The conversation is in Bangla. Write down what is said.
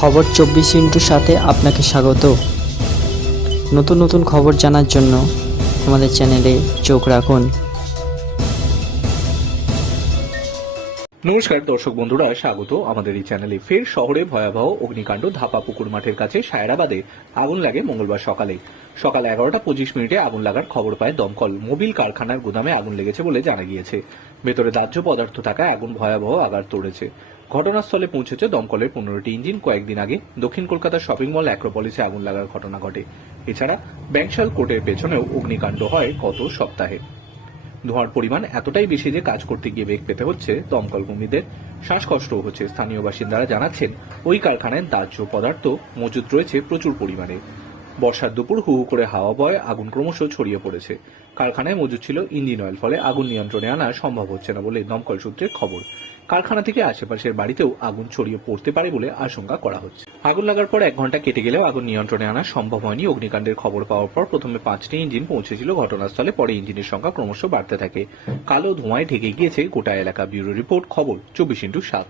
খবর চব্বিশ ইন্টুর সাথে আপনাকে স্বাগত। নতুন নতুন খবর জানার জন্য আমাদের চ্যানেলে চোখ রাখুন। নমস্কার দর্শক বন্ধুরা, স্বাগত। আমাদের এই চ্যানেলে ফের শহরে ভয়াবহ অগ্নিকাণ্ড ধাপা পুকুর মাঠের কাছে সায়রাবাদে আগুন লাগে মঙ্গলবার সকালে। সকাল এগারোটা পঁচিশ মিনিটে আগুন লাগার খবর পায় দমকল। মোবিল কারখানার গুদামে আগুন লেগেছে বলে জানা গিয়েছে। ভেতরে দাহ্য পদার্থ থাকায় আগুন ভয়াবহ আঘাত তোড়েছে ঘটনাস্থলে পৌঁছেছে দমকলের পনেরোটি ইঞ্জিন। কয়েকদিন আগে দক্ষিণ কলকাতার শপিং মল অ্যাক্রোপলিসে আগুন লাগার ঘটনা ঘটে। এছাড়া ব্যাংশাল কোর্টের পেছনেও অগ্নিকাণ্ড হয় গত সপ্তাহে। ধোঁয়ার পরিমাণ এতটাই বেশি যে কাজ করতে গিয়ে বেগ পেতে হচ্ছে দমকল কর্মীদের। শ্বাসকষ্টও হচ্ছে। স্থানীয় বাসিন্দারা জানাচ্ছেন, ওই কারখানায় দাহ্য পদার্থ মজুদ রয়েছে প্রচুর পরিমাণে। বর্ষার দুপুর হু করে হাওয়া বয় আগুন ক্রমশ ছড়িয়ে পড়েছে। কারখানায় মজুদ ছিল ইঞ্জিন অয়েল, ফলে আগুন নিয়ন্ত্রণে আনা সম্ভব হচ্ছে না বলে দমকল সূত্রে খবর। কারখানা থেকে আশেপাশের বাড়িতেও আগুন ছড়িয়ে পড়তে পারে বলে আশঙ্কা করা হচ্ছে। আগুন লাগার পর এক ঘণ্টা কেটে গেলেও আগুন নিয়ন্ত্রণে আনা সম্ভব হয়নি। অগ্নিকাণ্ডের খবর পাওয়ার পর প্রথমে পাঁচটি ইঞ্জিন পৌঁছেছিল ঘটনাস্থলে, পরে ইঞ্জিনের সংখ্যা ক্রমশ বাড়তে থাকে। কালো ধোঁয়ায় ঢেকে গিয়েছে গোটা এলাকা। ব্যুরো রিপোর্ট, খবর, চব্বিশ ইন্টু সাত।